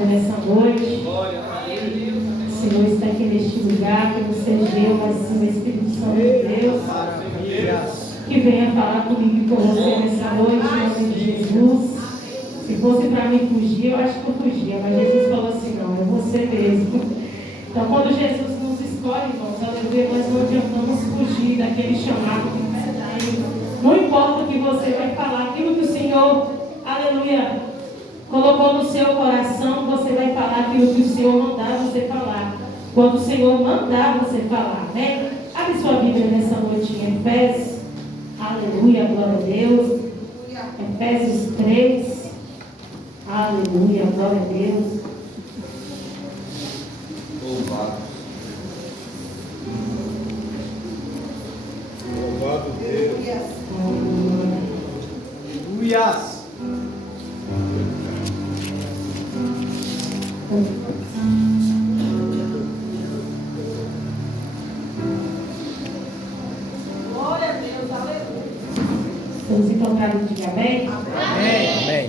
Senhor nessa noite. O Senhor está aqui neste lugar, que você deu, mas sim o Espírito Santo de Deus, que venha falar comigo e com você nessa noite, em nome de Jesus. Se fosse para mim fugir, eu acho que eu fugia, mas Jesus falou assim, não, é você mesmo. Então, quando Jesus nos escolhe, irmãos, aleluia, nós não adiantamos fugir daquele chamado que você tem. Não importa o que você vai falar, aquilo que o Senhor, aleluia, colocou no seu coração, você vai falar aquilo que o Senhor mandar você falar. Quando o Senhor mandar você falar, né? Abre sua Bíblia nessa noite em Efésios. Aleluia, glória a Deus. Efésios 3. Aleluia, glória a Deus. Louvado. Louvado Deus. Aleluia. Glória a Deus, aleluia. Estamos encontrados, diga amém? Amém. Amém.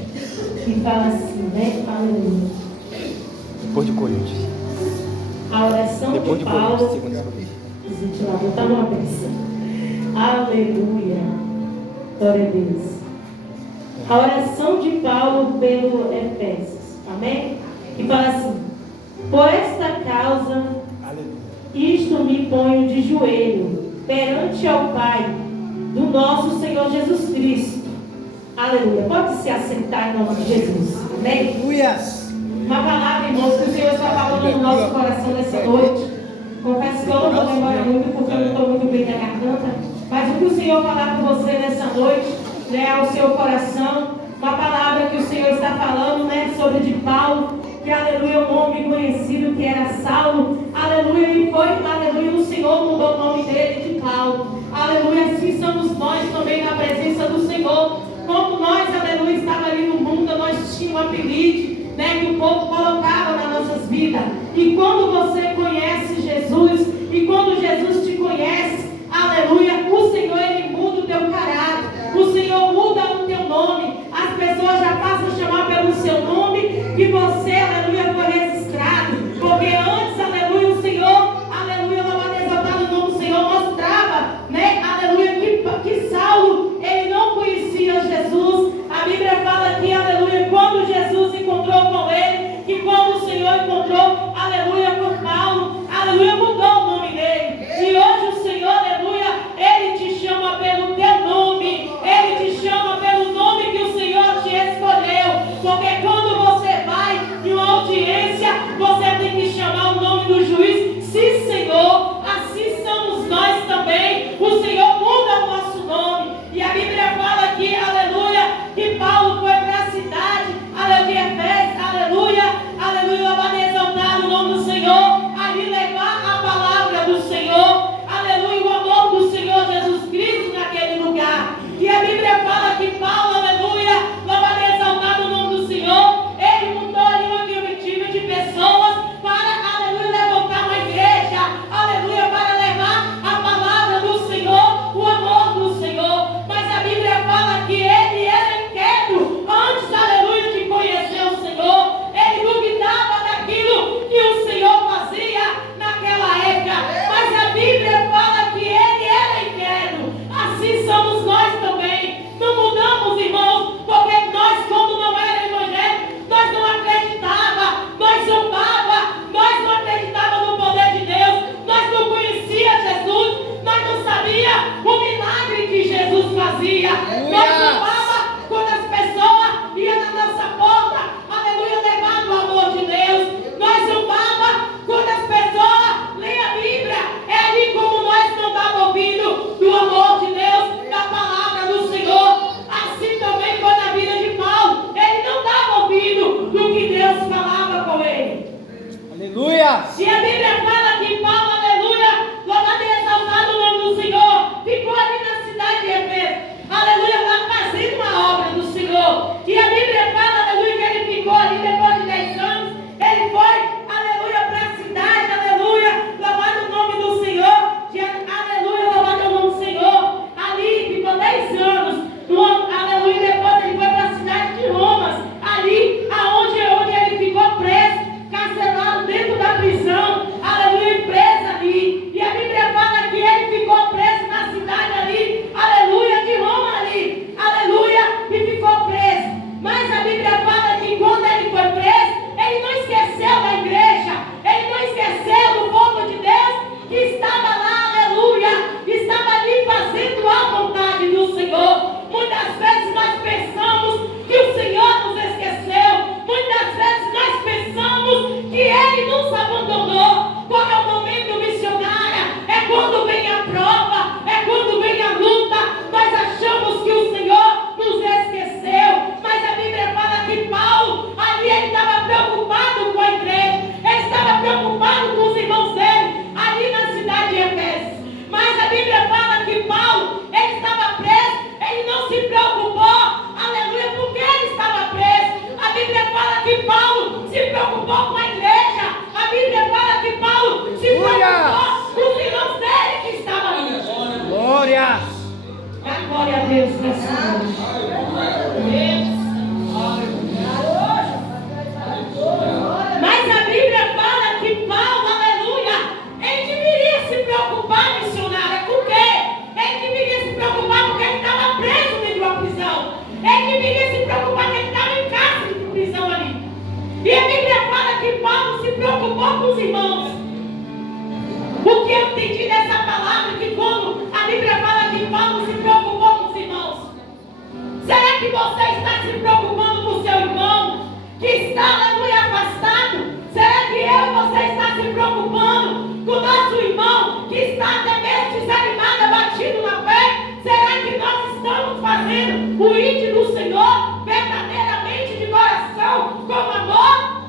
E fala assim, né? Aleluia. Depois de Coríntios. A oração Depois de de Paulo. Coríntios, segundo Coríntios. Gente, lá, botar uma bênção. Aleluia. Glória a Deus. A oração de Paulo pelo Efésios. Amém? E fala assim: por esta causa, isto me ponho de joelho perante ao Pai do nosso Senhor Jesus Cristo. Aleluia. Pode se assentar em nome de Jesus. Amém? Aleluia. Uma palavra, irmãos, que o Senhor está falando no nosso coração nessa noite. Confesso que eu não vou lembrar muito, porque eu não estou muito bem da garganta. Mas o que o Senhor falar com você nessa noite, né, ao seu coração, uma palavra que o Senhor está falando, né, sobre de Paulo, que, aleluia, um homem conhecido que era Saulo, aleluia, e foi, aleluia, o Senhor mudou o nome dele de Paulo. Aleluia, assim somos nós também na presença do Senhor. Como nós, aleluia, estava ali no mundo, nós tínhamos um apelido, né, que o povo colocava nas nossas vidas. E quando você conhece Jesus, e quando Jesus te conhece, aleluia, o Senhor, Ele muda o teu caráter, o Senhor muda o teu nome, as pessoas já passam a chamar pelo seu nome, que você, aleluia, foi registrado, porque antes, aleluia, o Senhor, aleluia, louvado e exaltado o nome do Senhor, mostrava, né, aleluia, que Saulo, ele não conhecia Jesus. A Bíblia fala que, aleluia, quando Jesus encontrou com ele, que quando o Senhor encontrou, aleluia, com Paulo, aleluia, mudou o nome dele. E hoje o Senhor, aleluia, Ele te chama pelo teu nome, Ele te chama pelo nome que o Senhor te escolheu. Porque quando você vai em uma audiência, você tem que chamar o nome do juiz. Sim, Senhor, assim somos nós também. O Senhor muda o nosso nome. E a Bíblia fala aqui, aleluia, que Paulo foi para a cidade, aleluia, de Efésios, aleluia, aleluia, louvado e exaltado entendi dessa palavra que quando a Bíblia fala que Paulo se preocupou com os irmãos, será que você está se preocupando com o seu irmão que está, aleluia, afastado? Será que eu e você está se preocupando com o nosso irmão que está até mesmo desanimado, abatido na fé? Será que nós estamos fazendo o ID do Senhor verdadeiramente de coração, com amor?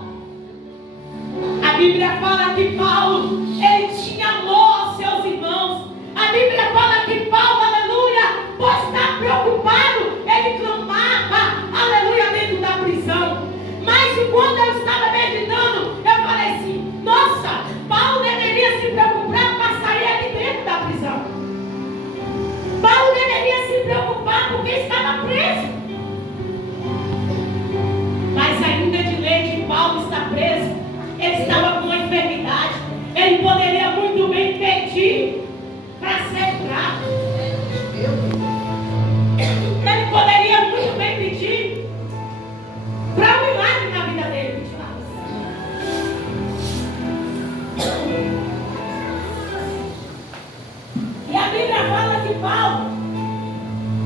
A Bíblia fala que Paulo, ele tinha amor aos seus irmãos. A Bíblia fala que Paulo, aleluia, por estar preocupado, ele clamava, aleluia, dentro da prisão. Mas quando eu estava meditando, eu falei assim, nossa, Paulo deveria se preocupar para sair ali dentro da prisão. Paulo deveria se preocupar porque estava preso. Mas ainda de lei de Paulo está preso, ele estava com uma enfermidade. Ele poderia muito bem pedir para ser curado. Ele poderia muito bem pedir para um milagre na vida dele. E a Bíblia fala que Paulo,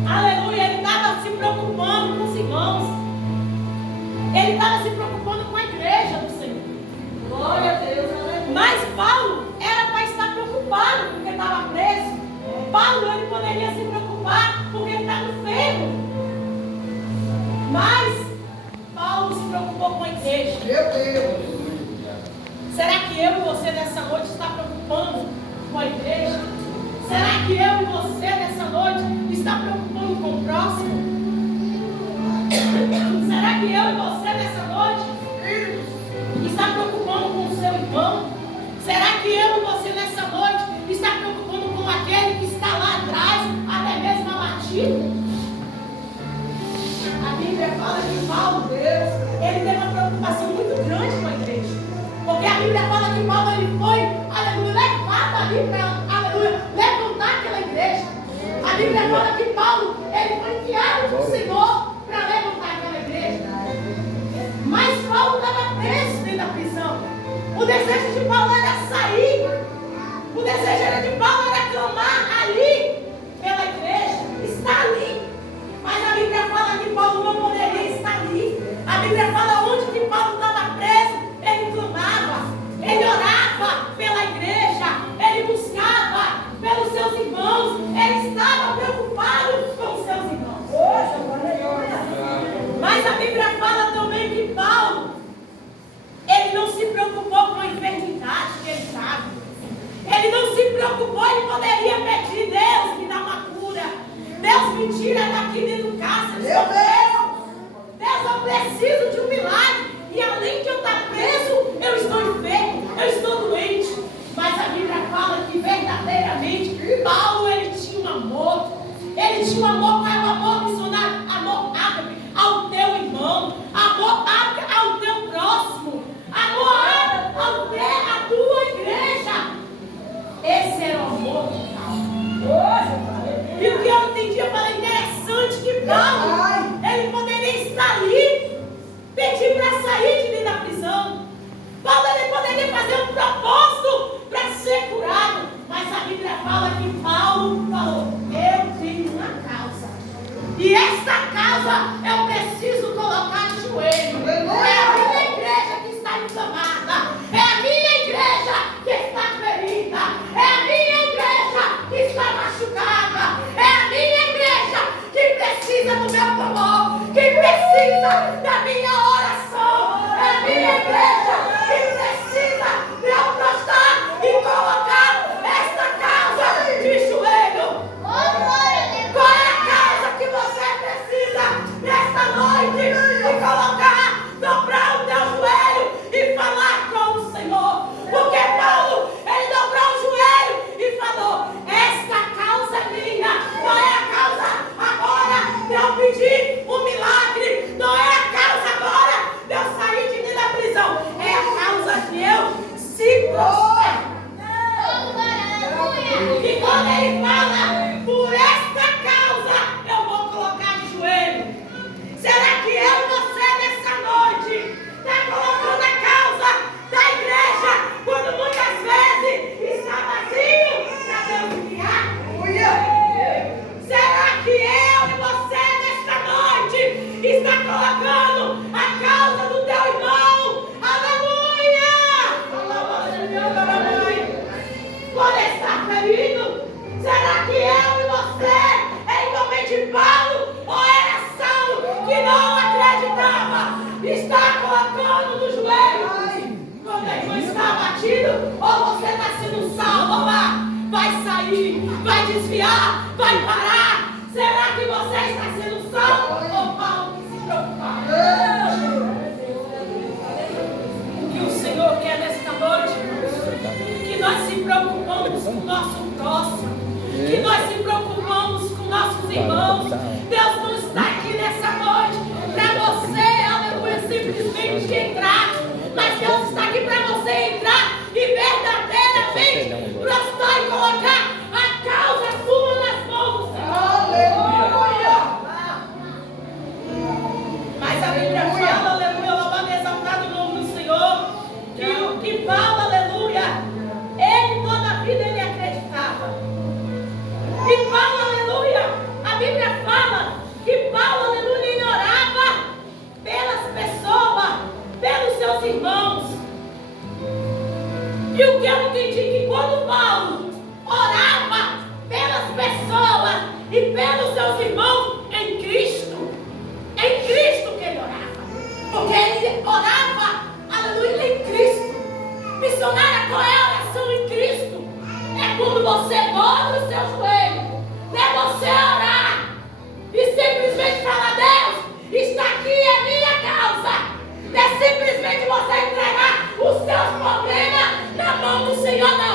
aleluia, ele estava se preocupando com os irmãos. Ele estava se preocupando com a igreja do Senhor. Glória a Deus, aleluia. Mas Paulo era para estar preocupado porque estava preso. Paulo, ele poderia se preocupar porque ele estava enfermo. Mas Paulo se preocupou com a igreja. Meu Deus. Será que eu e você nessa noite está preocupando com a igreja? Será que eu e você nessa noite está preocupando com o próximo? Será que eu e você nessa noite está preocupando com o seu irmão? Será que eu e você nessa noite está preocupando com aquele que está lá atrás, até mesmo abatido? A Bíblia fala que Paulo, ele teve uma preocupação muito grande com a igreja. Porque a Bíblia fala que Paulo, ele foi, aleluia, levado ali para, aleluia, levantar aquela igreja. A Bíblia fala que Paulo, ele foi enviado do Senhor para levantar aquela igreja. Mas Paulo estava preso dentro da prisão. O desejo de Paulo era sair. O desejo de Paulo era clamar ali pela igreja. Está ali. Mas a Bíblia fala que Paulo não poderia estar ali. A Bíblia fala onde que Paulo estava preso. Ele clamava. Ele orava pela igreja. Ele buscava pelos seus irmãos. Ele estava preocupado com os seus irmãos. Mas a Bíblia fala também que Paulo, ele não se preocupou com a enfermidade que ele estava. Ele não se preocupou, ele poderia pedir, Deus, me dá uma cura. Deus, me tira daqui dentro do cárcere. Deus, eu preciso de um milagre. E além de eu estar preso, eu estou enfermo, eu estou doente. Mas a Bíblia fala que verdadeiramente Paulo, ele tinha um amor. Ele tinha um amor, qual é o amor missionário? Amor ágape ao teu irmão, amor ágape ao teu próximo, amor ágape à tua igreja. Esse era o amor de Paulo. E o que eu entendi, eu falei, interessante que Paulo, ele poderia estar ali, pedir para sair de dentro da prisão. Paulo, ele poderia fazer um propósito para ser curado. Mas a Bíblia fala que Paulo falou, eu tenho uma causa. E esta causa eu preciso colocar de joelho. É a minha igreja que está inflamada. É a minha igreja que está ferida. É a minha igreja que está machucada. É a minha igreja que precisa do meu clamor. Que precisa da minha oração. É a minha igreja que precisa de eu prostrar e colocar esta causa de joelho. Qual é a causa que você precisa nesta noite? De colocar, dobrar o teu joelho e falar com o Senhor. Porque Paulo, ele dobrou o joelho e falou, esta causa é minha. Não é a causa agora de eu pedir um milagre. Não é a causa agora está colocando no joelho. Quando a irmã está abatido, ou você está sendo salvo, lá, vai sair, vai desviar, vai parar. Será que você está sendo salvo? Ou Paulo que se preocupar? O que o Senhor quer nesta noite? Que nós se preocupamos com o nosso próximo, que nós se preocupamos com nossos irmãos. Deus não está aqui nessa noite para você, aleluia, simplesmente entrar, mas Deus está aqui para você entrar e verdadeiramente prostar e colocar a causa sua nas mãos do Senhor. Aleluia! Mas a Bíblia fala, aleluia, louvado e exaltado o nome do Senhor, que Paulo, aleluia, ele toda a vida ele acreditava. E Paulo, aleluia, a Bíblia fala que Paulo, aleluia, ele orava pelas pessoas, pelos seus irmãos. E o que eu entendi que quando Paulo orava pelas pessoas e pelos seus irmãos em Cristo que ele orava. Porque ele orava, aleluia, em Cristo. Missionária, qual é a oração em Cristo? É quando você dobra o seu joelho, é você orar e simplesmente falar: Deus, está aqui a minha causa. É simplesmente você entregar os seus problemas na mão do Senhor.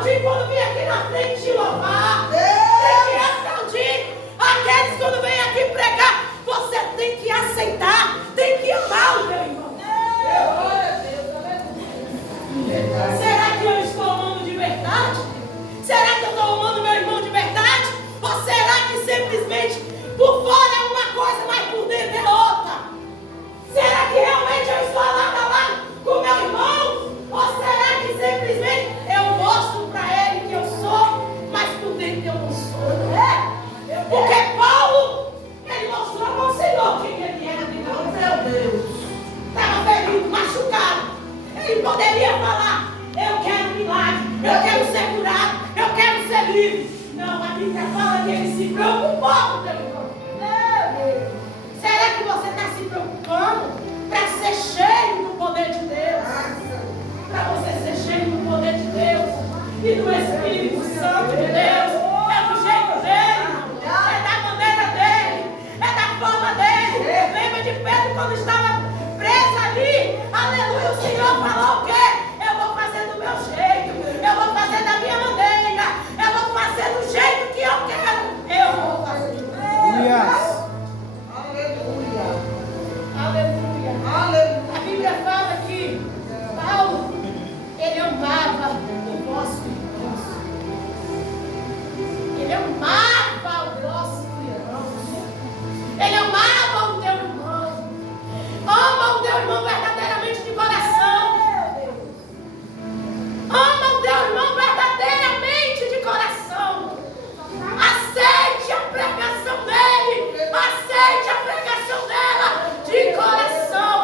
aplaudir quando vem aqui na frente te louvar. Tem que aplaudir aqueles quando vem aqui pregar. Você tem que aceitar, tem que amar o teu irmão. Será que eu estou amando de verdade? Será que eu estou amando meu irmão de verdade? Ou será que simplesmente por fora é uma coisa, mas por dentro é outra? Será que realmente eu estou lado a lado com meu irmão? Ou será que simplesmente eu mostro para ele que eu sou, mas por dentro eu não sou? Porque Paulo, ele mostrou para o Senhor quem ele era dentro do meu Deus. Estava ferido, machucado. Ele poderia falar: eu quero milagre, eu quero ser curado, eu quero ser livre. Não, a Bíblia fala que ele se preocupou com o teu irmão. Será que você está se preocupando para ser cheio do poder de Deus? Para você ser cheio do poder de Deus e do Espírito Santo de Deus? É do jeito dele, é da maneira dele, é da forma dele. Lembra de Pedro quando estava preso ali? Aleluia, o Senhor falou o quê? Eu vou fazer do meu jeito, eu vou fazer da minha maneira, eu vou fazer do jeito que eu quero, eu vou fazer. Aleluia. A Bíblia fala que Paulo, ele amava o vosso irmão. Ele amava o vosso irmão. Ele amava o teu irmão. Ama o teu irmão verdadeiramente de coração. Ama o teu irmão verdadeiramente de coração. Aceite a pregação dele. Aceite a pregação dela de coração.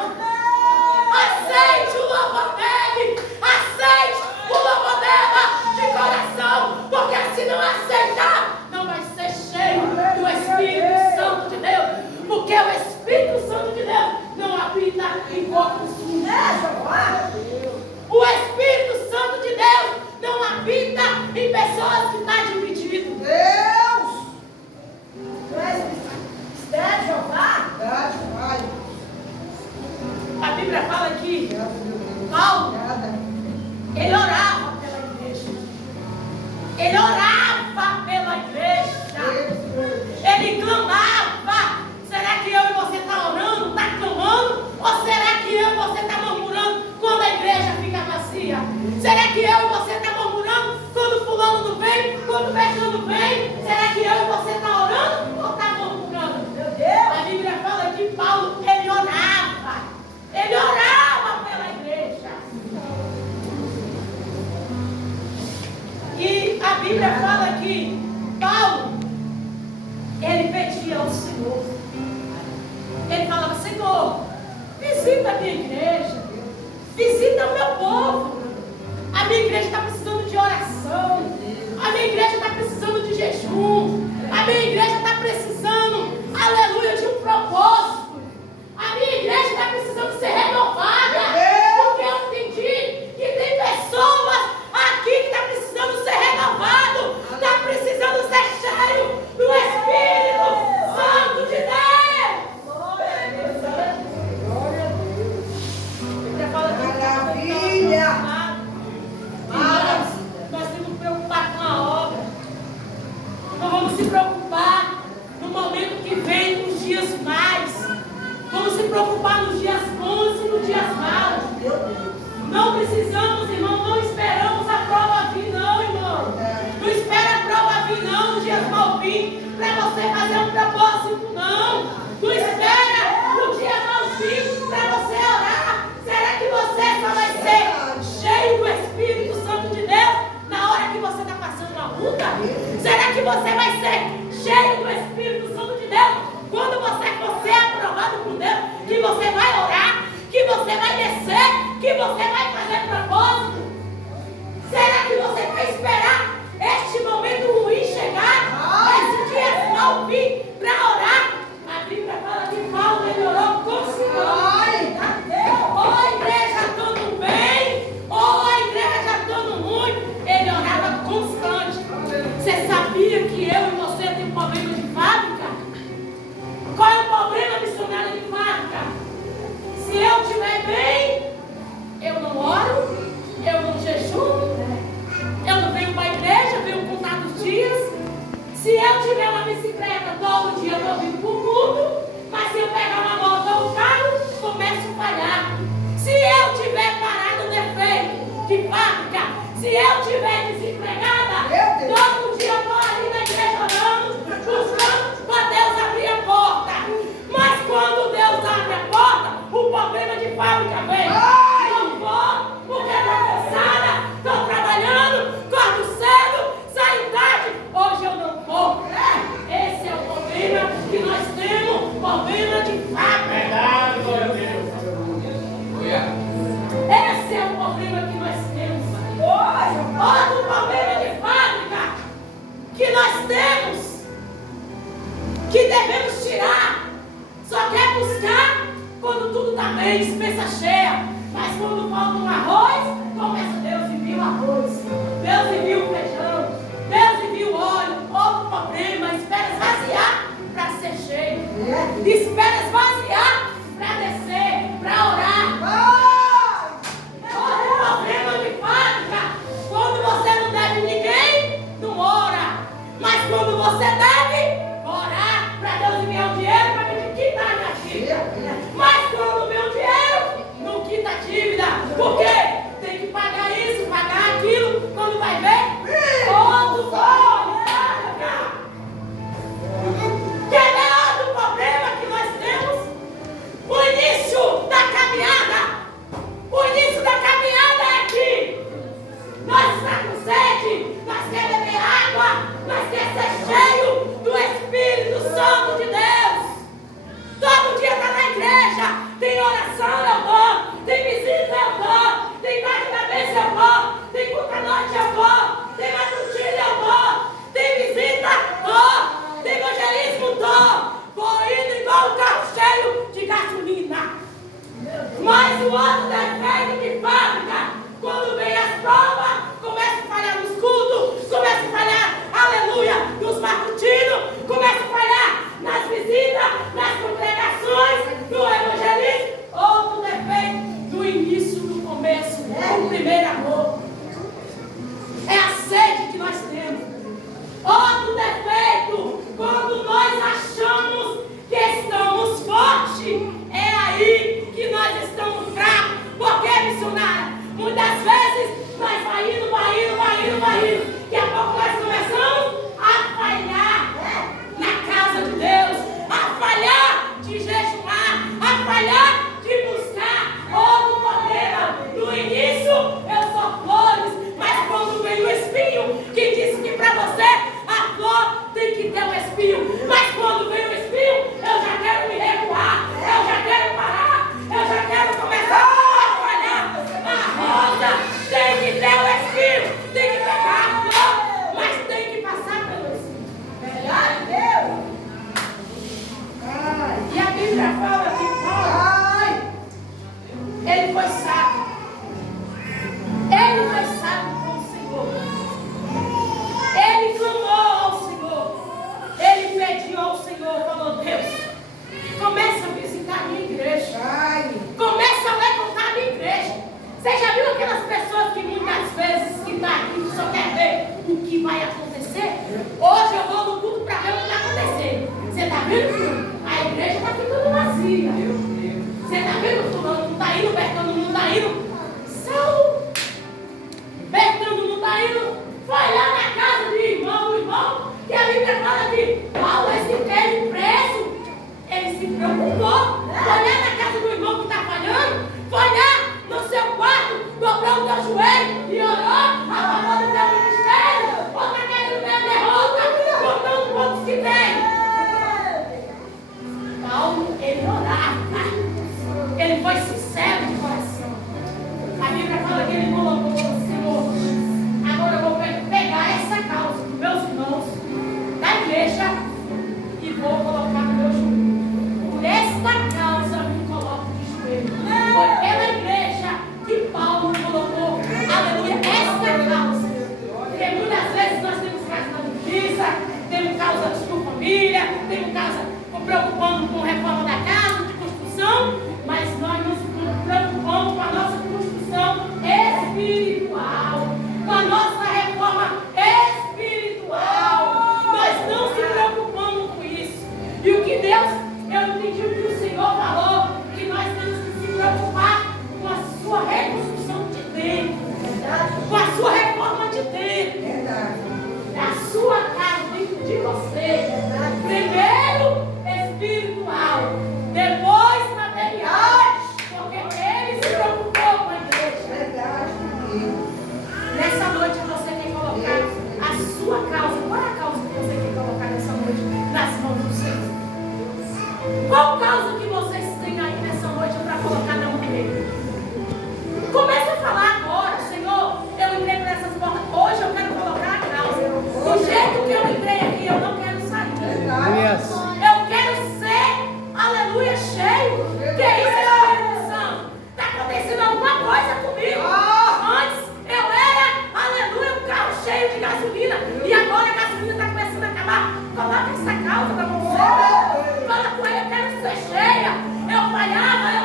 Aceite o louvor dele. Aceite o louvor dela de coração. Porque se não aceitar, não vai ser cheio do Espírito Santo de Deus. Porque o Espírito Santo de Deus não habita em corpos humanos. O Espírito Santo de Deus não habita em pessoas que estão divididas. Deus! Verdade, Jeová? Verdade, Pai. A Bíblia fala que Paulo, ele orava pela igreja. Ele orava pela igreja. Ele clamava. Será que eu e você está orando, está clamando? Ou será que eu e você está murmurando quando a igreja fica vazia? Será que eu e você está murmurando quando fulano não vem, quando Betano vem? Será que eu e você está orando ou está murmurando? Meu Deus! A Bíblia fala que Paulo, ele orava. Ele orava pela igreja. E a Bíblia fala que Paulo, ele pedia ao Senhor. Ele falava: Senhor, visita a minha igreja, visita o meu povo. A minha igreja está precisando de oração, a minha igreja está precisando de jejum, a minha igreja está precisando, aleluia, de um propósito. A minha igreja está precisando ser renovada, porque eu entendi que tem pessoas aqui que estão precisando ser renovado, está precisando ser cheio do Espírito Santo de Deus. Maravilha! Nós temos que preocupar com a obra. Não vamos se preocupar no momento que vem, nos dias mais. Vamos se preocupar nos dias bons e nos dias maus. Não precisamos, irmão, não esperamos a prova vir, não, irmão. Não espera a prova vir, não, nos dias mal vir, para você fazer um propósito, não. Não espera o dia mal vir para você orar. Será que você só vai ser cheio do Espírito Santo de Deus na hora que você está passando a luta? Será que você vai ser cheio do Espírito Santo de Deus quando você for ser aprovado por Deus? Que você vai orar, que você vai descer, que você vai fazer propósito? Será que você vai esperar este momento ruim chegar, esse dia mal vir para orar? A Bíblia fala que Paulo, ele orou constante. Ou a igreja estando bem, ou a igreja estando ruim, ele orava constante. Você sabia que eu e você temos problema de fábrica? Qual é o problema missionário de fábrica? Se eu estiver bem, Se eu estiver desempregada, todo dia eu estou ali na igreja orando, buscando para Deus abrir a porta. Mas quando Deus abre a porta, o problema de fábrica vem. Não vou, porque estou cansada, estou trabalhando, acordo cedo, saio tarde, hoje eu não vou. Esse é o problema que nós temos, problema de fábrica. Verdade, glória a Deus. Esse é o problema que nós temos. Outro problema de fábrica que nós temos, que devemos tirar. Só quer buscar quando tudo está bem, dispensa cheia. Mas quando falta um arroz, começa: Deus envia o arroz, Deus envia o feijão, Deus envia o óleo. Outro problema: espera esvaziar para ser cheio. Espera esvaziar para descer, para orar. Outro problema de fábrica: quando você não deve ninguém, não ora. Mas quando você deve orar para Deus enviar o dinheiro para me quitar a minha dívida. Mas quando vem o dinheiro, não quita a dívida. Por quê? Tem que pagar isso, pagar aquilo. Quando vai ver, outro problema. Quer ver outro problema que nós temos? O início da caminhada. O início da caminhada é aqui. Nós estamos com sede, nós queremos beber água, nós queremos ser cheios do Espírito Santo de Deus. Todo dia está na igreja, tem oração, eu vou, tem visita, eu vou, tem tarde da bênção, eu vou, tem culto à noite, eu vou, tem matutina, eu vou, tem visita, vou, tem evangelismo, vou indo igual um carro cheio de gasolina. Mas o outro defeito de fábrica, quando vem as provas, começa a falhar nos cultos, começa a falhar, aleluia, nos matutinos, começa a falhar nas visitas, nas congregações, no evangelismo. Outro defeito do início, do começo, o primeiro amor. É a sede que nós temos. Outro defeito, quando nós achamos que estamos fortes, é aí que nós estamos fracos. Por que, missionária? Muitas vezes nós vai indo. Daqui a pouco nós começamos a falhar na casa de Deus, a falhar de jejuar, a falhar de buscar. Outro problema: no início eu sou flores, mas quando vem o espinho, que disse que para você a flor tem que ter um espinho, mas quando vem o espinho, eu já quero me recuar, eu já quero parar, eu já quero começar a falhar. A rosa tem que ter o espinho, tem que pegar a flor, mas tem que passar pelo espinho. Verdade, Deus? E a Bíblia fala que Paulo, ele foi sábio. Ele foi sábio com o Senhor. Ele clamou ao Senhor. Ele pediu ao Senhor, falou: Deus, começa a visitar a minha igreja. Começa a levantar a minha igreja. Você já viu aquelas pessoas que muitas vezes que estão aqui só quer ver o que vai acontecer? Hoje eu vou no culto para ver o que vai acontecer. Você está vendo? A igreja está ficando vazia. Você está vendo? Fulano não está indo, Bertano não está indo. Saulo, Bertano não está indo. Vai lá na casa de irmão, que a Bíblia fala que Paulo esteve preso. Ele se preocupou. Foi lá na casa do irmão que está falhando. Foi lá no seu quarto, dobrou o teu joelho e orou a favor do teu ministério. Contra aquele meu derrota, contando quantos que tem. Paulo, ele orava. Ele foi sincero de coração. A Bíblia fala que ele colocou: Senhor, agora eu vou pegar essa causa dos meus irmãos da igreja e vou colocar no meu joelho. Por esta causa me coloco de joelho. Foi pela igreja que Paulo colocou, aleluia, esta causa. Porque muitas vezes nós temos causa da justiça, temos causa de sua família, temos causa preocupando com a reforma da casa, de construção, mas nós não nos preocupamos com a nossa construção espiritual, com a nossa reforma espiritual. Nós não se preocupamos com isso. E o que Deus, eu entendi o que o Senhor falou, que nós temos que se preocupar com a sua reconstrução de dentro, com a sua reforma cheio de gasolina e agora a gasolina está começando a acabar. Coloca essa calça na mão. Fala com ele, eu quero ser cheia. Eu falhava,